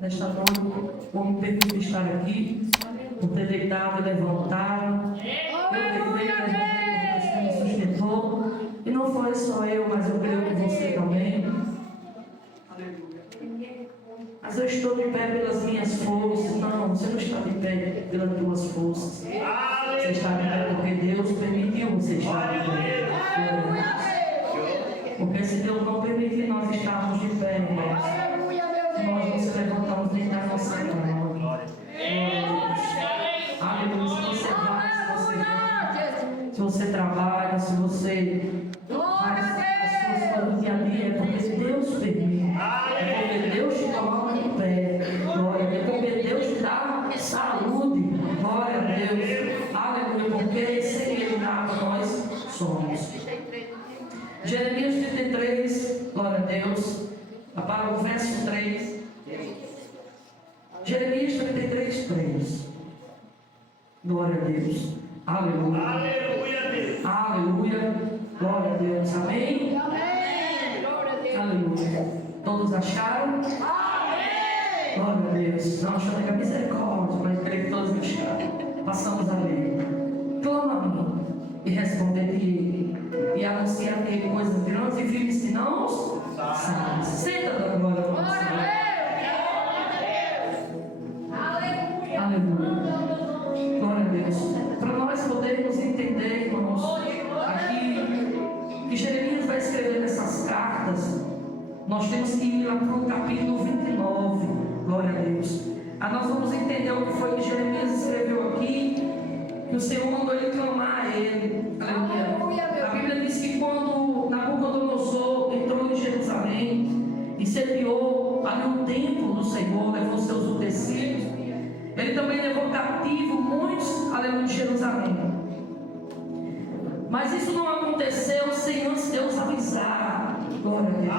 nesta noite, por me permitir estar aqui, por ter deitado e levantado. Eu deitei e levantei porque o Senhor me sustentou. E não foi só eu, mas eu creio que você também. Mas eu estou de pé pelas minhas forças. Não, você não está de pé pelas tuas forças. Você está de pé porque Deus permitiu você estar de pé. Porque se Deus não permitir nós estarmos de pé, irmãos, nós não se levantamos nem da nossa cama. Aleluia. Se você vai, se você trabalha, se você faz as suas coisas do dia a dia, é porque Deus permite. É porque Deus te coloca de pé. Glória a Deus. É porque Deus te dá saúde. Glória a Deus. Aleluia. Porque sem Ele nada nós somos. Jeremias 33, glória a Deus. Para o verso 3. Jeremias 33, 3. Glória a Deus. Aleluia. Aleluia, Deus. Aleluia. Glória a Deus. Amém? Amém. Glória a Deus. Aleluia. Todos acharam? Amém. Glória a Deus. Não achando que a misericórdia, mas creio que todos acharam. Passamos a ler. Clama a mim e responder-te e anunciar-te coisas grandes e firmes que não sabes. Senta da glória para o Senhor. Aleluia. Glória a Deus. Para nós podermos entender, irmãos, aqui que Jeremias vai escrever nessas cartas, nós temos que ir lá para o capítulo 29. Glória a Deus. Nós vamos entender o que foi que Jeremias escreveu aqui, que o Senhor mandou ele clamar a ele. Aleluia. A Bíblia diz que quando Nabucodonosor entrou em Jerusalém e sediou ali o templo do Senhor, levou seus utensílios, ele também levou cativo muitos, aleluia, de Jerusalém. Mas isso não aconteceu sem antes Deus avisar. Glória a Deus.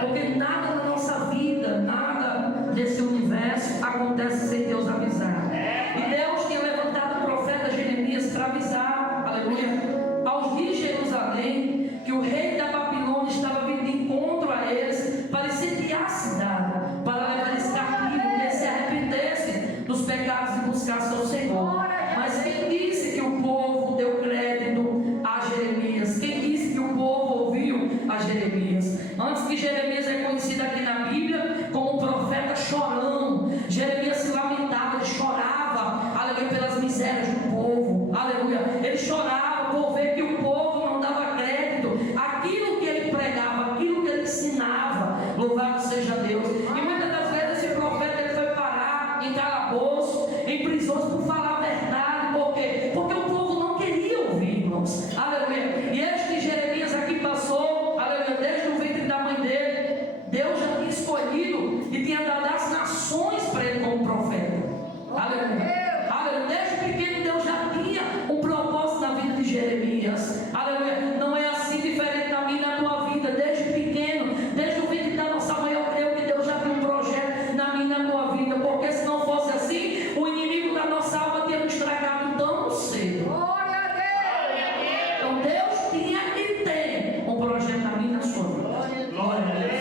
Porque nada na nossa vida, nada desse universo acontece sem Deus avisar. E Deus tinha levantado o profeta Jeremias para avisar, aleluia, aos de Jerusalém, que o rei da Babilônia estava vindo de encontro a eles para sediar a cidade, para levar eles cativos, que eles se arrependessem dos pecados e buscassem ao Senhor. Mas quem disse que o povo deu crédito a Jeremias? Quem disse que o povo ouviu a Jeremias? Antes que Jeremias é conhecido aqui na Bíblia como um profeta chorão. Jeremias se lamentava, ele chorava, aleluia, pelas misérias do povo, aleluia. Ele chorava por ver que o povo não dava crédito àquilo que ele pregava, aquilo que ele ensinava. Louvado seja Deus. E muitas das vezes esse profeta ele foi parar em calabouço, em prisões por falar a verdade. Por quê? Porque o povo não queria ouvir, irmãos. Aleluia. E eis que Jeremias aqui passou, aleluia, desde o ventre da mãe dele, Deus já tinha escolhido e tinha dado as nações para ele como profeta. Aleluia. Aleluia. Desde pequeno Deus já tinha um propósito na vida de Jeremias. Aleluia. Não é assim diferente da minha e na tua vida. Desde pequeno, desde o ventre da nossa mãe, eu creio que Deus já tem um projeto na minha e na tua vida. Porque se não fosse assim, o inimigo da nossa alma tinha nos estragado tão cedo. Glória a Deus. Então Deus tinha e tem um projeto na minha e na sua vida. Glória a Deus.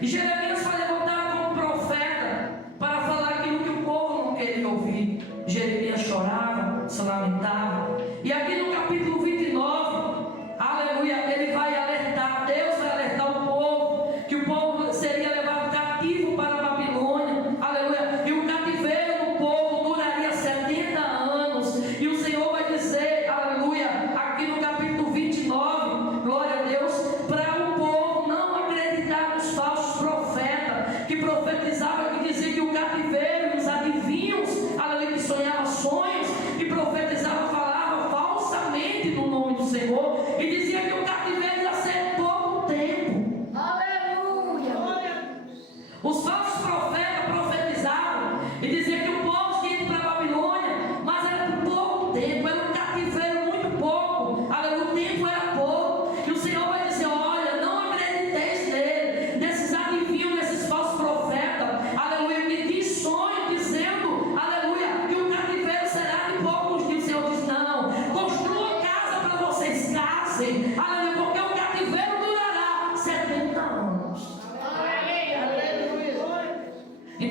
E Jeremias foi levantado como profeta para falar aquilo que o povo não queria ouvir. Jeremias chorava, se lamentava. E aqui no capítulo 29, aleluia, ele vai alertar, Deus vai alertar o povo, que o povo seria levado cativo para a Babilônia, aleluia, e o cativeiro do povo duraria 70 anos, e o Senhor vai dizer, aleluia, aqui no capítulo 29, glória a Deus, para o povo não acreditar nos falsos profetas, que profetizavam, que diziam que o cativeiro, os adivinhos, aleluia, que sonhavam sonhos, que profetizavam, falavam falsamente no nome do Senhor, e dizia que o cativeiro ia ser todo o tempo. Aleluia. Os falsos profetas profetizavam e diziam que o povo tinha ido para a Babilônia, mas era por pouco tempo, era um cativeiro muito pouco, aleluia, o tempo era pouco, e o Senhor vai dizer, olha, não acrediteis nele, nesses adivinhos, nesses falsos profetas, aleluia, que diz sonho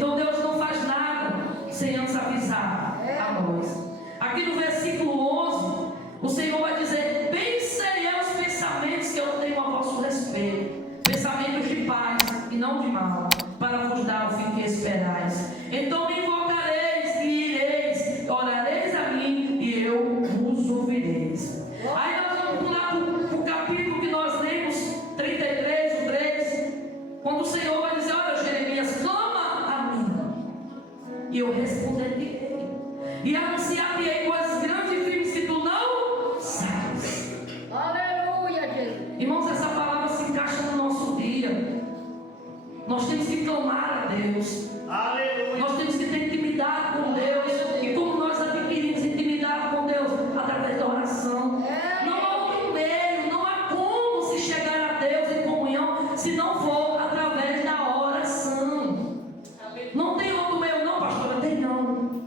Então Deus não faz nada sem antes avisar a nós. Aqui no versículo 11, o Senhor vai dizer: bem sei eu os pensamentos que eu tenho a vosso respeito, pensamentos de paz e não de mal, para vos dar o fim que esperais. Então me invocareis e ireis, orareis a mim e eu vos ouvireis. Aí nós vamos lá para o capítulo que nós lemos, 33, o 3, quando o Senhor vai dizer: olha, Jeremias, clama a mim e eu responderei, e anunciar-te-ei coisas grandes e firmes que tu não sabes. Aleluia, Jesus. Irmãos, essa palavra se encaixa no nosso dia. Nós temos que clamar a Deus. Aleluia. Nós temos que ter intimidade com Deus. E como nós adquirimos intimidade com Deus? Através da oração. Não há outro meio, não há como se chegar a Deus em comunhão se não for através da oração. Não tem outro meio não, pastora? Tem não.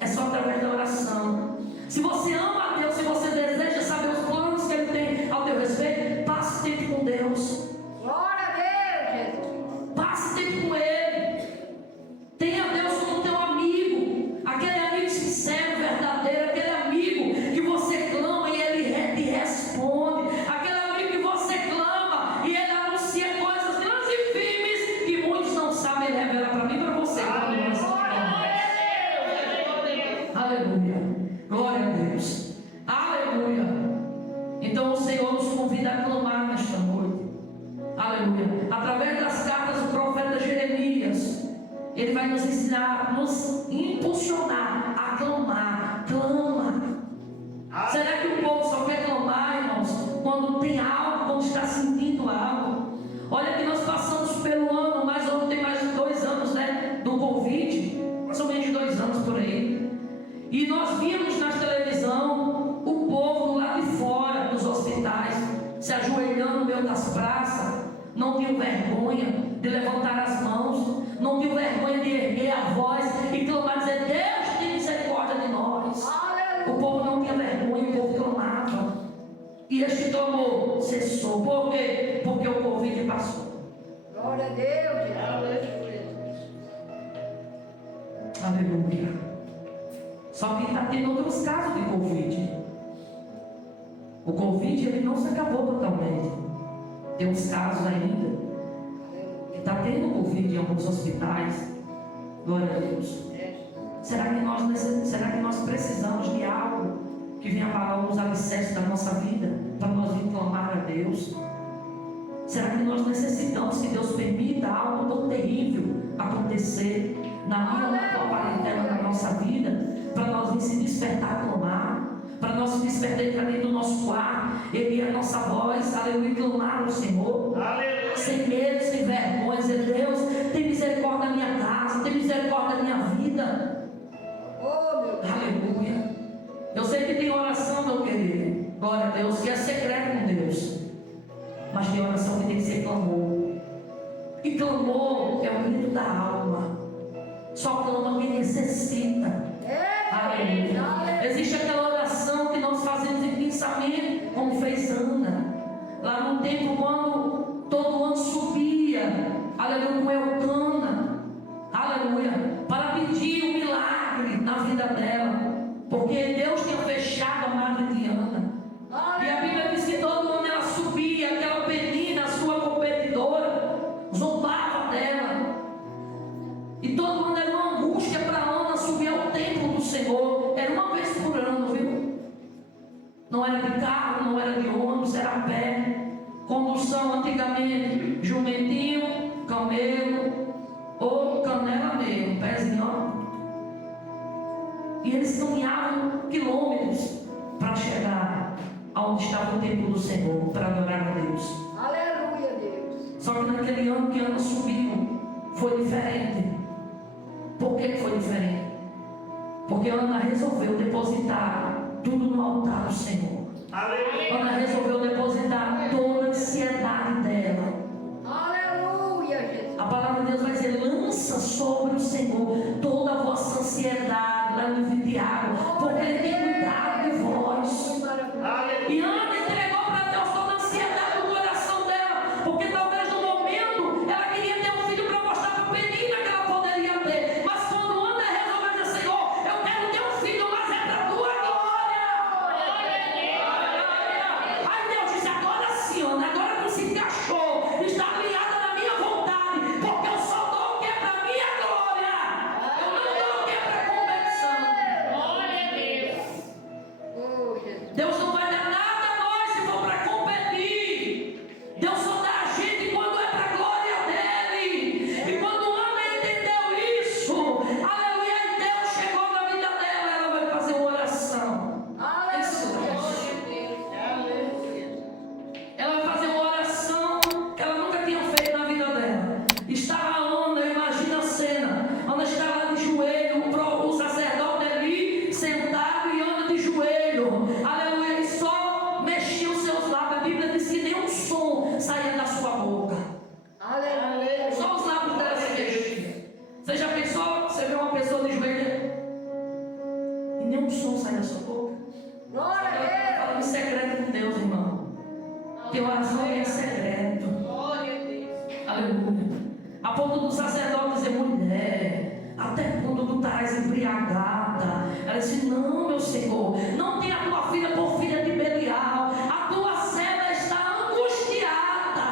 É só através da oração. Se você ama a Deus, se você deseja saber os planos que Ele tem ao teu respeito, passe tempo com Deus. Glória a Deus, Jesus. Passe tempo com Ele. Tenha Deus como teu amigo. Aquele amigo sincero, verdadeiro. Aquele amigo que você clama e Ele te responde. Aquele amigo que você clama e Ele anuncia coisas grandes e firmes que muitos não sabem. Ele revela para mim e para você. Aleluia. Glória a Deus. Aleluia. Então o Senhor nos convida a clamar nesta noite. Aleluia. Através das cartas do profeta Jeremias, ele vai nos ensinar, nos impulsionar a clamar. Clama. Será que o povo só quer clamar, irmãos, quando tem algo, quando está sentindo algo? Olha que nós passamos pelo ano, mais ou menos, tem mais de 2 anos, né? Do Covid, mais ou menos de 2 anos por aí. E nós vimos na televisão o povo lá de fora dos hospitais se ajoelhando no meio das praças. Não tinham vergonha de levantar as mãos, não tinham vergonha de erguer a voz e clamar, dizer: Deus tem misericórdia de nós. O povo não tinha vergonha, o povo clamava. E este clamor cessou. Por quê? Porque o Covid passou. Glória a Deus, Jesus. Aleluia. Só que está tendo outros casos de Covid. O Covid ele não se acabou totalmente. Tem uns casos ainda que está tendo Covid em alguns hospitais. Glória a Deus. Será que nós precisamos de algo que venha abalar alguns alicerces da nossa vida para nós vir clamar a Deus? Será que nós necessitamos que Deus permita algo tão terrível acontecer na minha ou na tua parentela, na nossa vida, para nós vir se despertar a clamar, para nós se despertar entrar dentro do nosso quarto, erguer a nossa voz, aleluia, e clamar ao Senhor, Aleluia. sem medo, sem vergonha, dizer: Deus, tem misericórdia da minha casa, tem misericórdia da minha vida. Oh, meu Deus. Aleluia. Eu sei que tem oração, meu querido, glória a Deus, que é secreto com Deus, mas tem oração que tem que ser clamor. E clamor é o grito da alma. Só clama quem necessita. Aleluia. Existe aquela oração que nós fazemos em pensamento, como fez Ana, lá no tempo quando todo ano subia, aleluia, com Elcana, aleluia, para pedir um milagre na vida dela, porque Deus tinha fechado a madre de Ana. E a Bíblia diz que todo ano ela subia, aquela penina, sua competidora, zombava dela. E todo mundo era uma angústia para Ana subir ao templo do Senhor. Era uma vez por ano, viu? Não era de carro, não era de ônibus, era a pé. Condução antigamente, jumentinho, camelo ou canela mesmo, pezinho, ó. E eles caminhavam quilômetros para chegar aonde estava o templo do Senhor, para adorar a Deus. Aleluia, Deus. Só que naquele ano que Ana subiu, foi diferente. Por que foi diferente? Porque Ana resolveu depositar tudo no altar do Senhor. Aleluia. Ana resolveu depositar toda a ansiedade dela. Aleluia, Jesus. A palavra de Deus vai dizer: lança sobre o Senhor toda a vossa ansiedade, lá no livro de Tiago, porque Ele tem cuidado de vós. Aleluia. E Ana entregou para Deus toda a ansiedade do coração dela, porque talvez no momento ela queria ter um filho para mostrar para a Penina que ela poderia ter. Você vê uma pessoa de joelho e nenhum som sai da sua boca. Glória a Ela está falando em secreto com Deus, irmão. Teu oração é em secreto. Aleluia. A ponto do sacerdote dizer: mulher, até quando tu estás embriagada? Ela disse: não, meu Senhor, não tenha a tua filha por filha de Belial. A tua serva está angustiada.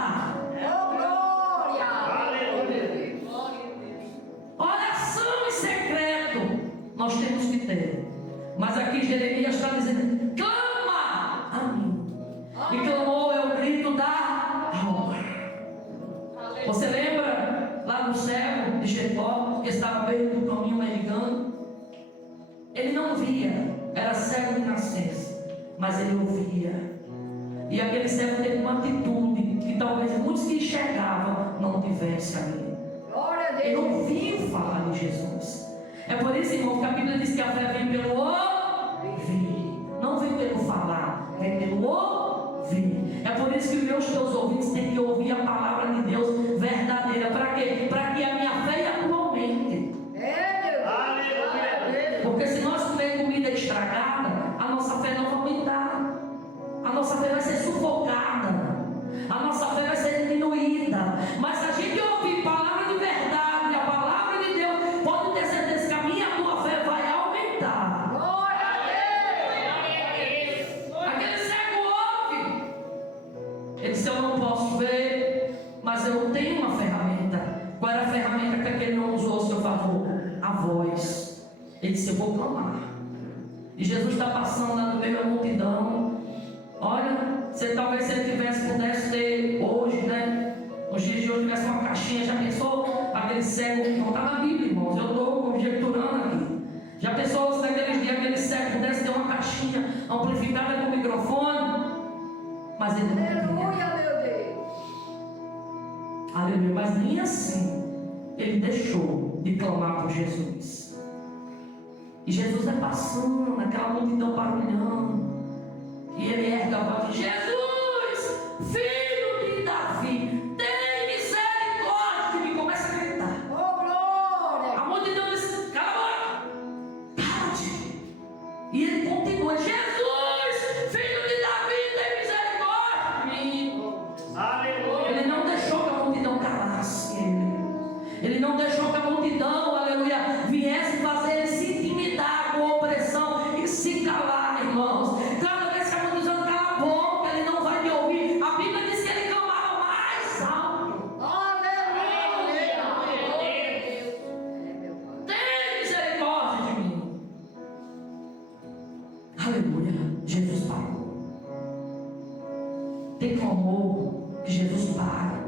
Oh, glória. Aleluia. Oração em secreto nós temos que ter. Mas aqui Jeremias está dizendo: clama a mim. E clamou é o grito da alma. Você lembra lá do cego de Jericó, que estava perto do caminho mendigando? Ele não via, era cego de nascença, mas ele ouvia. E aquele cego teve uma atitude que talvez muitos que enxergavam não tivessem ali. Glória a Ele Deus. ouviu falar de Jesus. É por isso, irmão, que a Bíblia diz que a fé vem pelo ouvir, não vem pelo falar, vem pelo ouvir. É por isso que os meus teus ouvintes têm que ouvir a palavra de Deus verdadeira. Para quê? Para que a minha fé atualmente. É, Deus. Aleluia. Porque se nós comer comida estragada, a nossa fé não vai aumentar. A nossa fé vai ser sufocada. A nossa fé vai ser diminuída. Mas se a gente ouvir palavra de verdade, a palavra de Deus, pode ter certeza que a minha e a tua fé vai aumentar. Glória a Deus. Aquele cego ouve. Ele disse: eu não posso ver, mas eu tenho uma ferramenta. Qual era a ferramenta que aquele não usou, seu favor? A voz. Ele disse: eu vou clamar. E Jesus está passando lá no meio da multidão. Olha, talvez se ele pudesse ter hoje, né? Nos dias de hoje tivesse uma caixinha, já pensou? Aquele cego, não está na Bíblia, irmãos, eu estou conjecturando aqui. Já pensou se naqueles dias aquele cego pudesse ter uma caixinha amplificada com microfone? Mas ele não tinha. Aleluia, meu Deus. Aleluia, mas nem assim ele deixou de clamar por Jesus. E Jesus vai passando, aquela multidão barulhando. E ele ergue a voz: Jesus, filho de Davi, tem misericórdia de mim. Começa a gritar. Oh, glória. A multidão diz: cala a boca, cala-te. E ele continua: Jesus, filho de Davi, tem misericórdia de mim. Aleluia. Ele não deixou que a multidão calasse ele. Ele não deixou que a multidão, aleluia, viesse fazer ele se intimidar com a opressão e se calar, irmãos. Cada vez que a multidão cala a boca, ele não vai te ouvir. A Bíblia diz que ele clamava mais alto. Aleluia. É, meu Pai. Tem misericórdia de mim. Aleluia. Jesus parou. Tem clamor que Jesus para.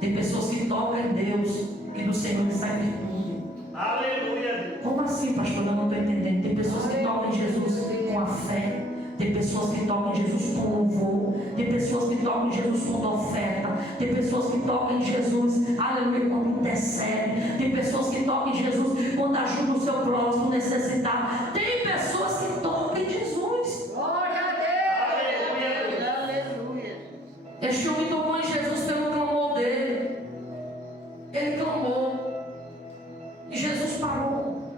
Tem pessoas que tocam em Deus e do Senhor que sai virtude. Aleluia. Como assim, pastor? Eu não estou entendendo. Tem pessoas que tocam em Jesus com a fé. Tem pessoas que tocam em Jesus com louvor. Tem pessoas que tocam em Jesus com oferta. Tem pessoas que tocam em Jesus, aleluia, quando intercede. Tem pessoas que tocam em Jesus quando ajuda o seu próximo necessitado. Tem pessoas que tocam em Jesus. Glória a Deus. Aleluia. Aleluia. Este homem tocou em Jesus pelo clamor dele. Ele clamou. E Jesus parou.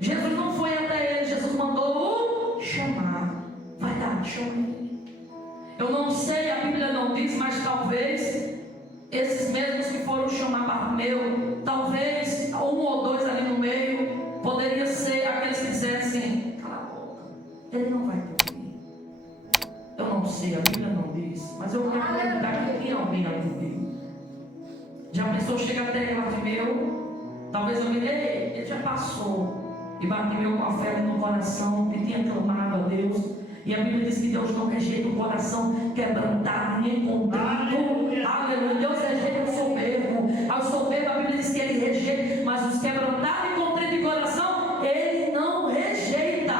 Jesus não foi até ele. Jesus mandou chamar. Vai dar, chama ele. Eu não sei, a Bíblia não diz, mas talvez esses mesmos que foram chamar Bartimeu, talvez um ou dois ali no meio, poderia ser aqueles que disseram assim: cala a boca, ele não vai te ouvir. Eu não sei, a Bíblia não diz, mas eu quero acreditar que tem alguém a ouvir. Já pensou, chega até Bartimeu, talvez alguém, ei, ele já passou. E Bartimeu com a fé no coração, que tinha clamado a Deus. E a Bíblia diz que Deus não rejeita o coração quebrantado nem contrito. Aleluia. Deus rejeita o soberbo. Ao soberbo a Bíblia diz que ele rejeita, mas os quebrantados e contritos de coração, ele não rejeita.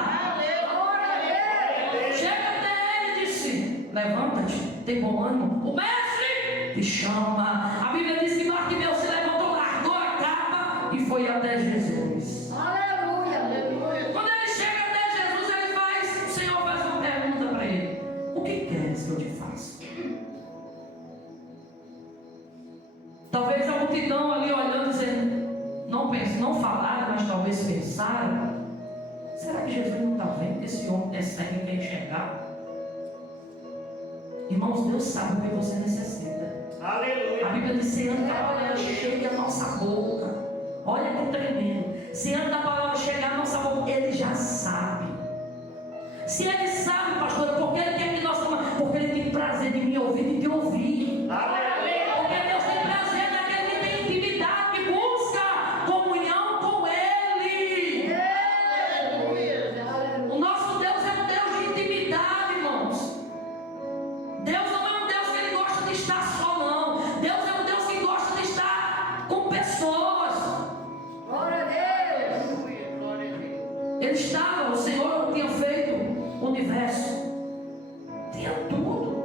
Chega até ele e disse: levanta-te, tem bom ânimo. O mestre te chama. A Bíblia diz que Bartimeu se levantou, largou a capa e foi até Jesus. Aleluia. Quando ele chega até Jesus, ele faz, o Senhor faz uma pergunta para ele: o que queres que eu te faça? Talvez a multidão ali olhando, dizendo: não pense não falaram, mas talvez pensaram: será que Jesus não está vendo que esse homem é cego e quer enxergar? Irmãos, Deus sabe o que você necessita. Aleluia. A Bíblia diz: se anda a palavra chega a nossa boca. Olha que tremendo. Se anda a palavra chegar a nossa boca, Ele já sabe. Se Ele sabe, pastor, porque Ele quer que nós tomamos, porque Ele tem prazer de me ouvir e de te ouvir. Aleluia. Porque Deus tem prazer naquele que tem intimidade, que busca comunhão com Ele. O nosso Deus é um Deus de intimidade, irmãos. Deus não é um Deus que Ele gosta de estar só, não. Deus é um Deus que gosta de estar com pessoas. Glória a Deus. Ele estava, o Senhor tinha feito o universo, tinha tudo,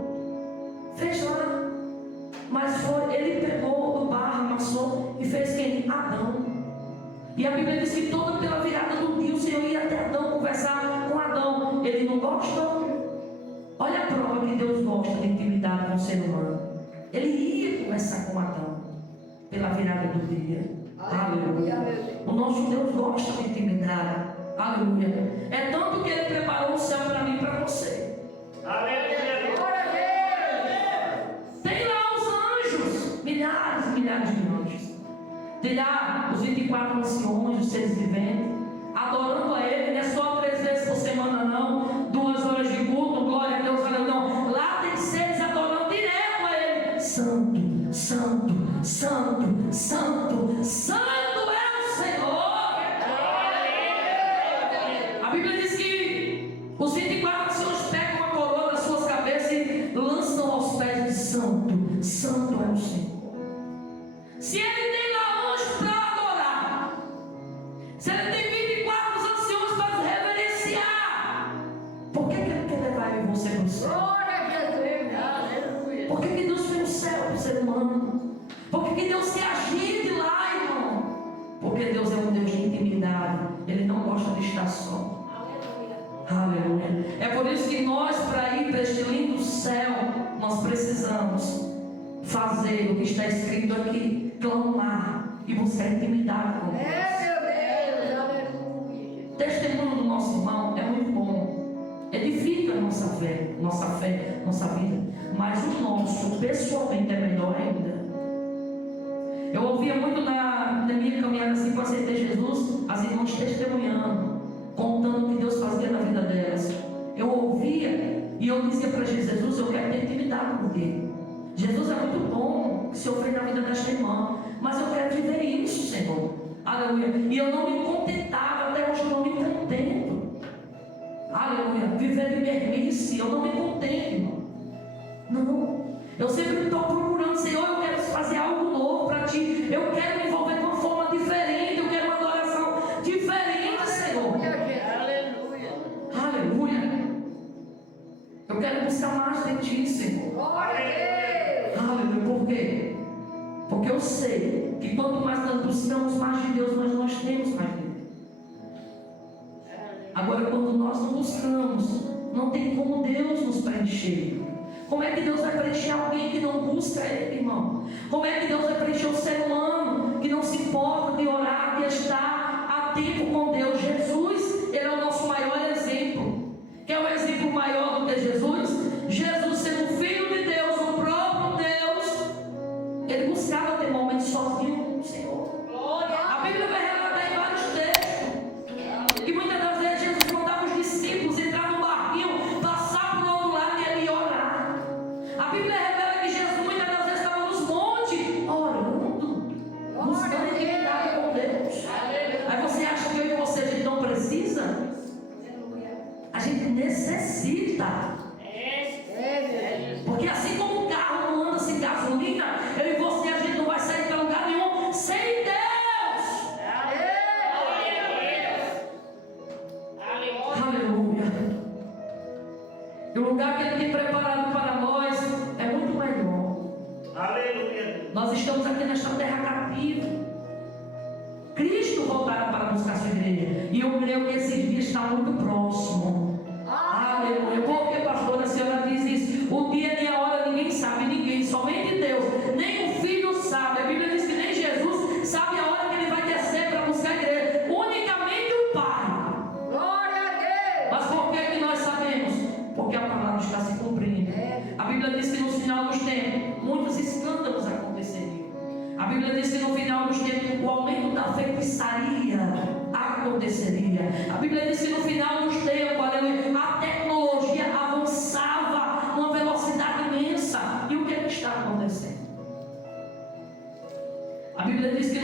fez lá, mas Ele pegou do barro, amassou e fez quem? Adão. E a Bíblia diz que toda pela virada do dia o Senhor ia até Adão conversar com Adão. Ele não gostou. Olha a prova que Deus gosta de intimidade com o ser humano. Ele ia conversar com Adão pela virada do dia. Aleluia. O nosso Deus gosta de intimidade. Aleluia. É tanto que Ele preparou o céu para mim e para você. Aleluia. Glória a Deus. Tem lá os anjos, milhares e milhares de anjos. Tem lá os 24 anciões, os seres viventes, adorando a Ele. Não é só 3 vezes por semana, não. 2 horas de culto, glória a Deus, aleluia. Não. Lá tem seres adorando direto a Ele. Santo, santo, santo, santo, santo é o Senhor. A Bíblia diz que os 24 anciões pegam uma coroa das suas cabeças e lançam aos pés de santo, santo é o Senhor. Se Ele tem lá anjos para adorar, se Ele tem 24 anciões para reverenciar, por que Ele quer levar eu e você para o céu? Glória a Jesus. Aleluia. Por que Deus fez o céu para o ser humano? Por que Deus quer agir de lá, irmão? Porque Deus é um Deus de intimidade. Ele não gosta de estar só. Aleluia. É por isso que nós, para ir para este lindo céu, nós precisamos fazer o que está escrito aqui: clamar e buscar intimidade com Deus. É, meu Deus. O testemunho do nosso irmão é muito bom, edifica a nossa fé, nossa vida, mas o nosso pessoalmente é melhor ainda. Eu ouvia muito na minha caminhada assim para aceitar Jesus, as irmãs testemunhando, contando o que Deus fazia na vida delas. Eu ouvia e eu dizia para Jesus: eu quero ter intimidade contigo. Jesus é muito bom que o Senhor fez na vida desta irmã, mas eu quero viver isso, Senhor. Aleluia. E eu não me contentava, até hoje eu não me contento. Aleluia. Viver de mermice, eu não me contento, irmão. Não. Eu sempre estou procurando: Senhor, eu quero fazer algo novo para Ti. Eu quero me envolver de uma forma diferente. Eu quero uma adoração diferente, Senhor. Aleluia. Aleluia. Eu quero buscar mais de Ti, Senhor. Glória a Deus. Aleluia. Por quê? Porque eu sei que quanto mais nós buscamos mais de Deus, nós temos mais de Deus. Agora, quando nós não buscamos, não tem como Deus nos preencher. Como é que Deus vai preencher alguém que não busca Ele, irmão? Como é que Deus vai preencher o ser humano que não se importa de orar, de estar a tempo com Deus? Jesus, Ele é o nosso maior exemplo. Quer um exemplo maior do que Jesus? Jesus, sendo filho de Deus, o próprio Deus, Ele buscava ter momentos sozinho com o Senhor. A Bíblia vai relatar em vários textos que muitas das vezes Jesus mandava os discípulos entrar no barquinho, passar para o outro lado e ele ia orar. A Bíblia revela que Jesus muitas das vezes estava nos montes orando, buscando intimidade com Deus. Aí você acha que eu e você a gente não precisa? A gente necessita. Porque assim como o carro não anda sem gasolina, eu e você a gente não vai sair para lugar nenhum sem Deus. Aleluia. E o lugar que Ele tem preparado para nós é muito melhor. Aleluia. Nós estamos aqui nesta terra cativa. Cristo voltará para buscar sua igreja. E eu creio que esse dia está muito próximo. Aleluia. Por que, pastora, a senhora diz isso? O dia nem a hora ninguém sabe, ninguém, somente Deus. Nem o Filho sabe. A Bíblia diz que nem Jesus sabe a hora que Ele vai descer para buscar a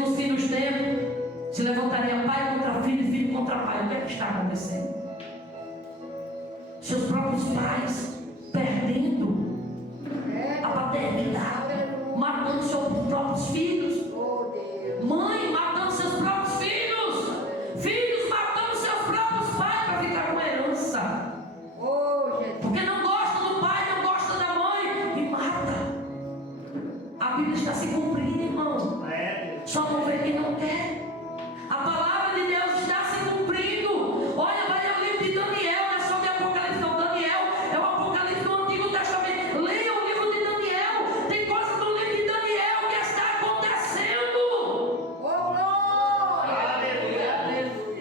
nos fins dos tempos se levantaria pai contra filho e filho contra pai. O que é que está acontecendo? Seus próprios pais perdendo a paternidade, matando seus próprios filhos. Mãe matando seus próprios filhos. Filhos matando seus próprios pais para ficar com a herança. Porque não gosta do pai, não gosta da mãe e mata. A Bíblia está se cumprindo, irmão. Só não vê quem não quer. A palavra de Deus está se cumprindo. Olha, vai ao livro de Daniel, não é só de Apocalipse, não. Daniel é o Apocalipse do Antigo Testamento. Leia o livro de Daniel. Tem coisas no livro de Daniel que está acontecendo.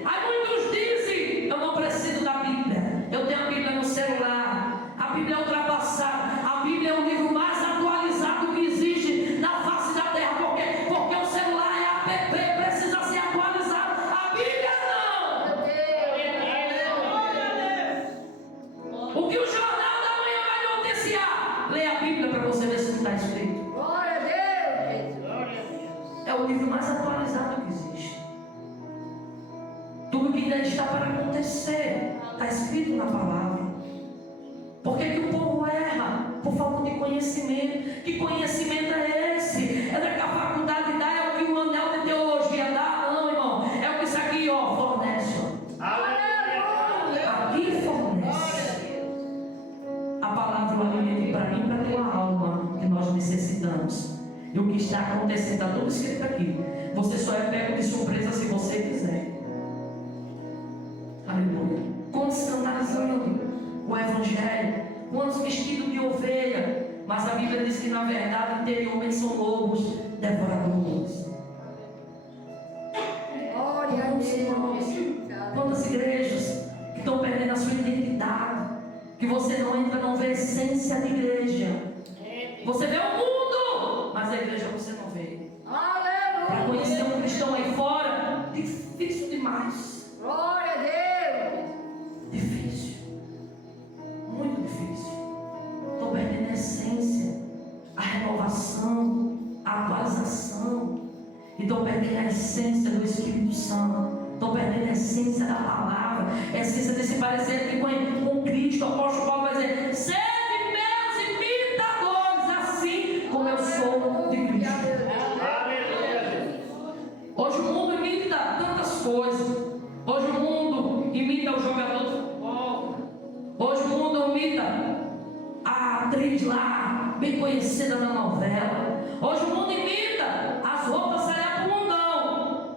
Aí muitos dizem: eu não preciso da Bíblia, eu tenho a Bíblia no celular. A Bíblia é ultrapassada. A Bíblia é o livro mais atualizado que existe na face da terra. Por quê? Porque o celular é app, precisa ser atualizado. A Bíblia não. O que o jornal da manhã vai noticiar? Leia a Bíblia para você ver se não está escrito. É o livro mais atualizado que existe. Tudo que ainda está para acontecer está escrito na palavra. Por que o povo erra? Por falta de conhecimento. Que conhecimento é esse? É da que a faculdade dá? É o que o anel de teologia dá? Não, irmão. É o que isso aqui, ó, fornece. Aqui fornece. A palavra é um alimento para mim, para a tua alma, que nós necessitamos. E o que está acontecendo está tudo escrito aqui. Você só é pego de surpresa se você quiser. Aleluia. Quantos escandalizando o Evangelho, quantos vestidos de ovelha, mas a Bíblia diz que na verdade interiormente são lobos devoradores. Quantas igrejas que estão perdendo a sua identidade, que você não entra, não vê a essência de igreja. Você vê o mundo, mas a igreja você não vê. Para conhecer um cristão aí fora, difícil demais. Glória a Deus. Difícil. Muito difícil. Estou perdendo a essência, a renovação, a atualização. E estou perdendo a essência do Espírito Santo. Estou perdendo a essência da palavra. A essência de se parecer aqui com Cristo. O apóstolo Paulo vai dizer: sede meus imitadores, assim como eu sou de Cristo. Hoje o mundo imita tantas coisas. Hoje o mundo imita o jogador de futebol. Hoje o mundo imita a atriz lá, bem conhecida na novela. Hoje o mundo imita as roupas saídas para o mundão.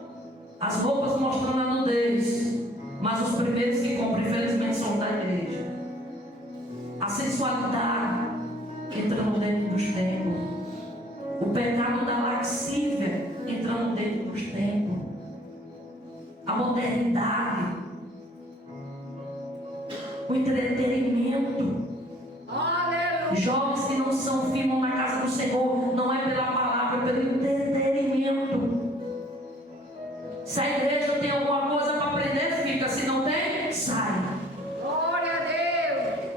As roupas mostrando a nudez. Mas os primeiros que compram, infelizmente, são da igreja. A sensualidade entrando dentro dos templos. O pecado da laxívia entrando dentro dos templos. A modernidade, o entretenimento. Aleluia. Jovens que não são firmes na casa do Senhor, não é pela palavra, é pelo entretenimento. Se a igreja tem alguma coisa para aprender, fica. Se não tem, sai. Glória a Deus.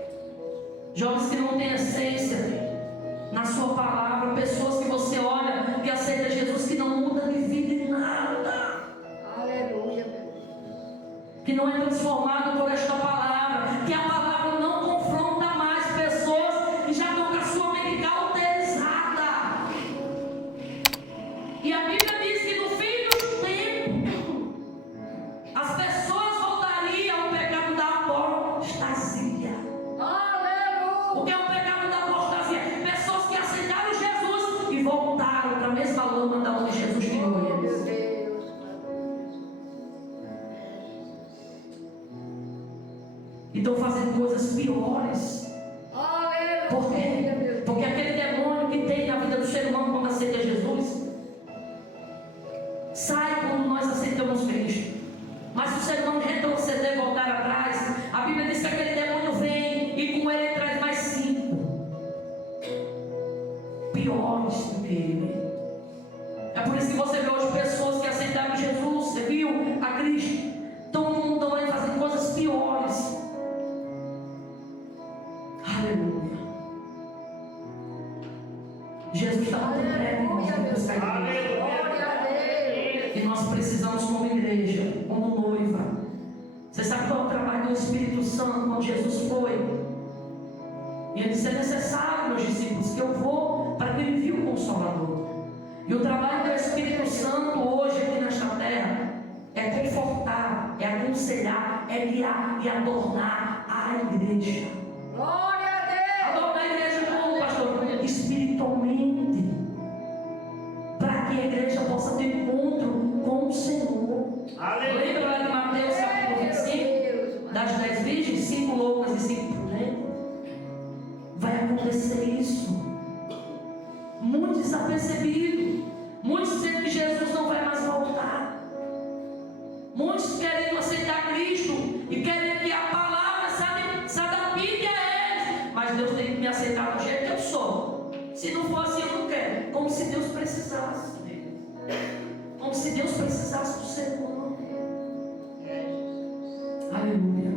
Jovens que não têm essência na sua palavra, pessoas que você olha, que aceita Jesus, que não muda de vida em nada, Aleluia. que não é transformado por esta palavra, que a palavra não confronta mais pessoas que já estão com a sua mente cauterizada. E a Bíblia diz que no fim dos tempos as pessoas voltariam ao pecado da apostasia. Aleluia. O que é o pecado da apostasia? Pessoas que aceitaram Jesus e voltaram para a mesma lama da onde Jesus tirou Meu eles. Deus. E estão fazendo coisas piores. Aleluia. Por quê? Porque aquele demônio que tem na vida do ser humano quando aceita Jesus sai quando nós aceitamos Cristo. Mas se o ser humano retroceder e voltar atrás, a Bíblia diz que aquele demônio vem e com ele traz mais 5 piores do que ele. É por isso que você vê hoje pessoas que aceitaram Jesus, você viu, a Cristo, estão no mundo aí fazendo coisas piores. Aleluia. Jesus está muito breve, irmãos, para buscar a igreja. Glória a Deus. igreja como noiva. Você sabe qual é o trabalho do Espírito Santo quando Jesus foi? E ele disse: é necessário, meus discípulos, que eu vou para que ele envie o Consolador. E o trabalho do Espírito Santo hoje aqui nesta terra é confortar, é aconselhar, é guiar e adornar a igreja. Glória a Deus. Adornar a igreja como, pastor? Espiritualmente. Para que a igreja possa ter encontro com o Senhor. Aleluia. Lembra lá de Mateus capítulo 25? Das 10 virgens, 5 loucas e 5 prudentes? Vai acontecer isso. Muito desapercebido. Muitos dizendo que Jesus não vai mais voltar. Muitos querendo aceitar Cristo e querem que a palavra se adapte a eles. Mas Deus tem que me aceitar do jeito que eu sou. Se não for assim, eu não quero. Como se Deus precisasse dele. Como se Deus precisasse do ser humano. Aleluia.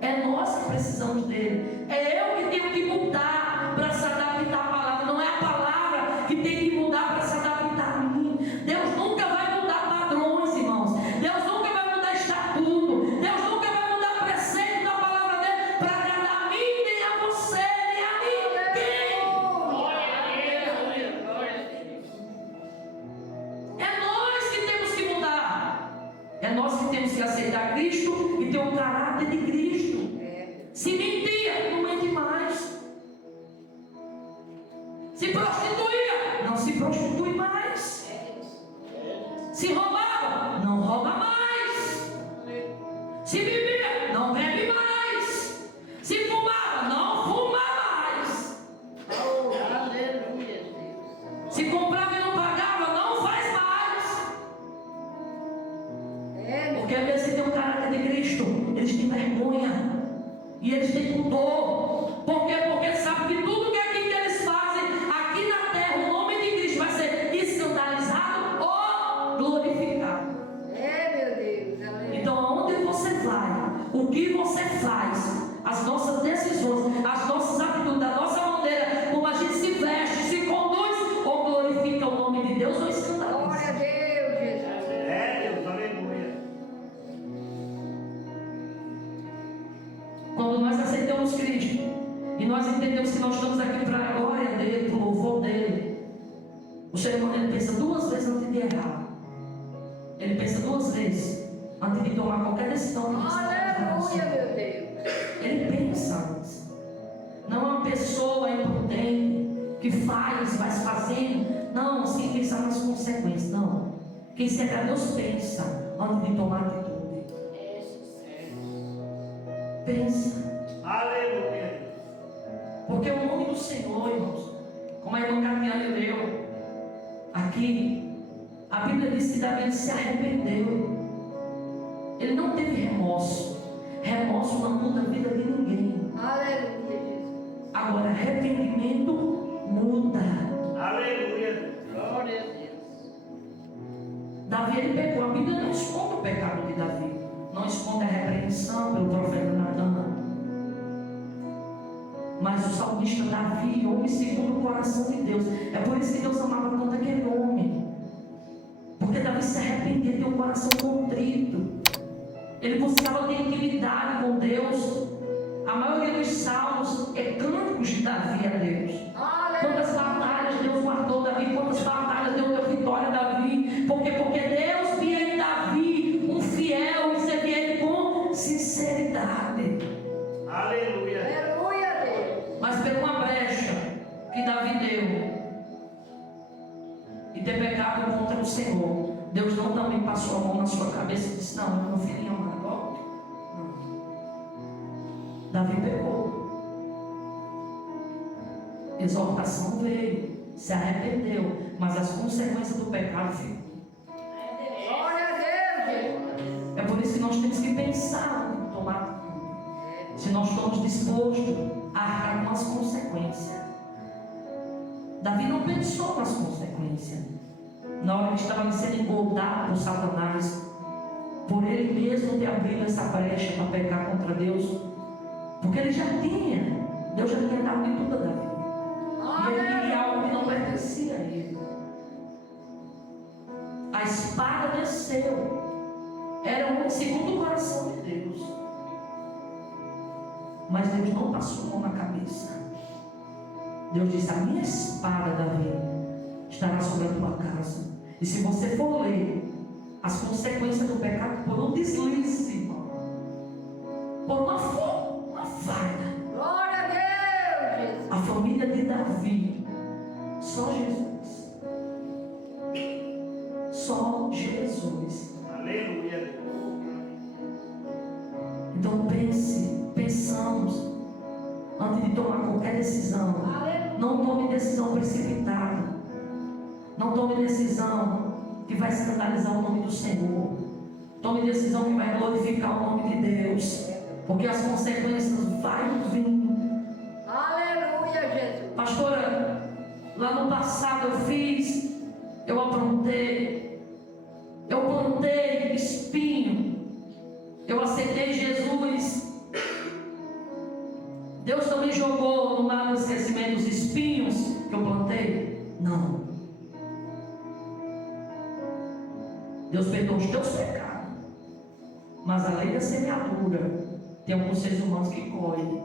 É nós que precisamos dele. É eu que tenho que mudar para se adaptar à palavra. Não é a palavra que tem que mudar para se adaptar a mim. Deus nunca vai mudar padrões, irmãos. Deus nunca vai mudar estatuto. Deus nunca vai mudar preceito da palavra dele para agradar a mim, nem a você, nem a ninguém. É nós que temos que mudar. É nós que temos que aceitar Cristo e ter o caráter de Cristo. Se mentia, não mente mais. Se prostituía, não se prostitui mais. Se roubava, não rouba mais. Se bebia, não bebe mais. Se fumava, não fuma mais. Aleluia, Deus. Se comprava e não pagava, não faz mais. Porque às vezes tem um caráter de Cristo, eles têm vergonha. E eles têm pudor. Por quê? Porque sabem que tudo que eles fazem aqui na terra, o nome de Cristo vai ser escandalizado ou glorificado. Meu Deus. Aleluia. Então, aonde você vai, o que você faz, as nossas decisões, as nossas atitudes, a nossa maneira, como a gente se veste, se conduz, ou glorifica o nome de Deus ou escandaliza. Glória a Deus, Jesus. Deus, aleluia. Quando nós aceitamos Cristo e nós entendemos que nós estamos aqui para a glória dele, para o louvor dele, o ser humano ele pensa 2 vezes antes de errar. Ele pensa 2 vezes antes de tomar qualquer decisão. Aleluia, meu Deus. Ele pensa antes. Não é uma pessoa imprudente que faz, vai se fazendo. Não, sem pensar nas consequências. Não. Quem serve a Deus pensa antes de tomar atitude. Pensa. Aleluia. Porque o nome do Senhor, irmãos, como a irmã Capiane leu aqui, a Bíblia diz que Davi se arrependeu. Ele não teve remorso. Remorso não muda a vida de ninguém. Aleluia, Jesus. Agora, arrependimento muda. Aleluia. Glória a Deus. Davi, ele pecou. A Bíblia não esconde o pecado de Davi. Não esconde a repreensão pelo profeta Natan. Mas o salmista Davi, homem segundo o coração de Deus. É por isso que Deus amava tanto aquele homem. Porque Davi se arrependia, tinha um coração contrito. Ele buscava ter intimidade com Deus. A maioria dos salmos é cânticos de Davi a Deus. Quantas batalhas Deus guardou Davi, quantas batalhas deu vitória a Davi. Por quê? Porque Deus via em Davi um fiel e servia ele com sinceridade. Aleluia. Aleluia, Deus. Mas por uma brecha que Davi deu e ter pecado contra o Senhor, Deus não também passou a mão na sua cabeça e disse: não, meu filhinho amado, Davi pecou. Exortação veio, se arrependeu, mas as consequências do pecado ficam. Glória a Deus, Jesus. É por isso que nós temos que pensar em tomar, se nós estamos dispostos a arcar com as consequências. Davi não pensou nas consequências. Na hora que estava sendo engoldado por Satanás, por ele mesmo ter abrido essa brecha para pecar contra Deus, porque ele já tinha, Deus já tinha dado de tudo a Davi. E ele queria algo que não pertencia a ele. A espada desceu. É passo a mão na cabeça. Deus disse: a minha espada, Davi, estará sobre a tua casa. E se você for ler as consequências do pecado, por um deslize, irmão, por uma falha, Glória a Deus, Jesus. a família de Davi, só Jesus. Só Jesus. Aleluia. Então pensamos antes de tomar qualquer decisão. Não tome decisão precipitada. Não tome decisão que vai escandalizar o nome do Senhor. Tome decisão que vai glorificar o nome de Deus, porque as consequências vão vir. Aleluia, Jesus. Pastora, lá no passado eu aprontei, eu plantei espinho, eu aceitei Jesus. Deus também jogou no mar do esquecimento os espinhos que eu plantei? Não. Deus perdoa os teus pecados, mas a lei da semeadura tem alguns seres humanos que colhem,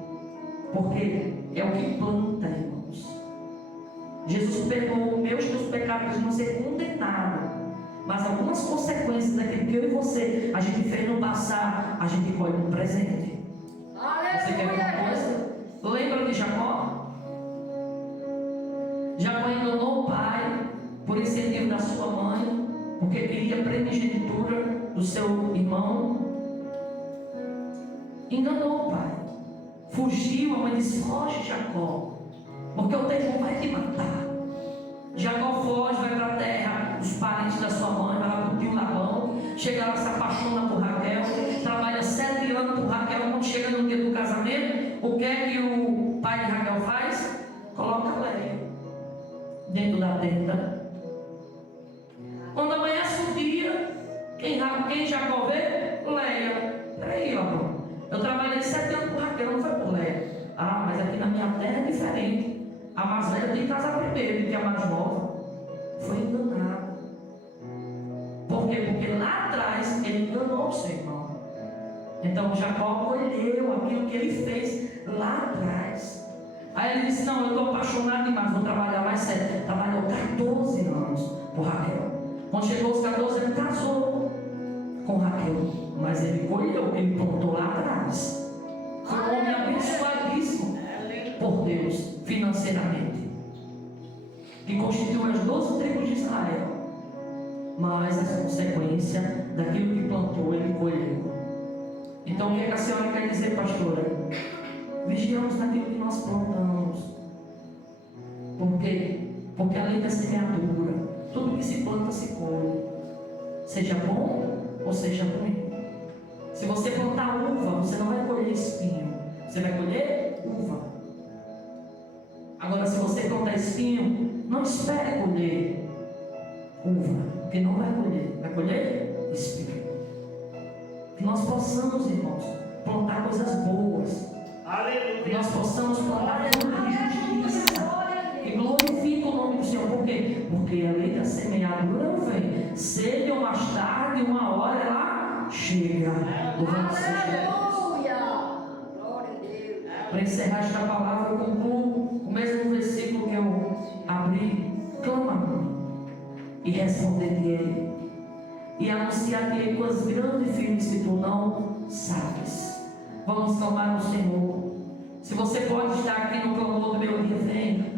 porque é o que planta, irmãos. Jesus perdoou os meus teus pecados para não ser condenado, mas algumas consequências daquilo que eu e você a gente fez no passado, a gente colhe no presente. Você quer ver uma coisa? Lembra de Jacó? Jacó enganou o pai por incentivo da sua mãe, porque queria a primogenitura do seu irmão. Enganou o pai, fugiu. A mãe disse: foge, Jacó, porque o teu irmão vai te matar. Jacó foge, vai para a terra dos parentes da sua mãe, vai lá para o tio Labão. Chega lá, se apaixona por Raquel, trabalha 7 anos por Raquel. Quando chega no dia do casamento, o que é que o pai de Raquel faz? Coloca Leia dentro da tenda. Quando amanhece o dia, quem Jacó vê? Leia. Peraí, ó, eu trabalhei 7 anos por Raquel, não foi por Leia. Ah, mas aqui na minha terra é diferente. A mais velha tem que casar primeiro do que a mais nova. Foi enganado. Por quê? Porque lá atrás ele enganou o seu irmão. Então Jacó colheu aquilo que ele fez lá atrás. Aí ele disse: não, eu estou apaixonado demais, vou trabalhar mais sério. Trabalhou 14 anos por Raquel. Quando chegou aos 14, ele casou com Raquel. Mas ele colheu, ele plantou lá atrás. Foi um homem abençoadíssimo por Deus financeiramente, que constituiu as 12 tribos de Israel. Mas as consequências daquilo que plantou, ele colheu. Então o que a senhora quer dizer, pastora? Vigiamos naquilo que nós plantamos. Por quê? Porque além da semeadura, tudo que se planta se colhe, seja bom ou seja ruim. Se você plantar uva, você não vai colher espinho, você vai colher uva. Agora, se você plantar espinho, não espere colher uva, porque não vai colher, vai colher espinho. Que nós possamos, irmãos, plantar coisas boas. Aleluia. Que nós possamos plantar frutos de justiça que glorifica o nome do Senhor. Por quê? Porque a lei da semeadura vem, cedo ou mais tarde, uma hora ela chega. Louvado seja Deus. Aleluia. Glória a Deus. Para encerrar esta palavra, eu concluo o mesmo versículo que eu abri. Clama-me e responder-te-ei, e anunciar-te coisas grandes e firmes que tu não sabes. Vamos clamar ao Senhor. Se você pode estar aqui no clamor do meu dia, vem.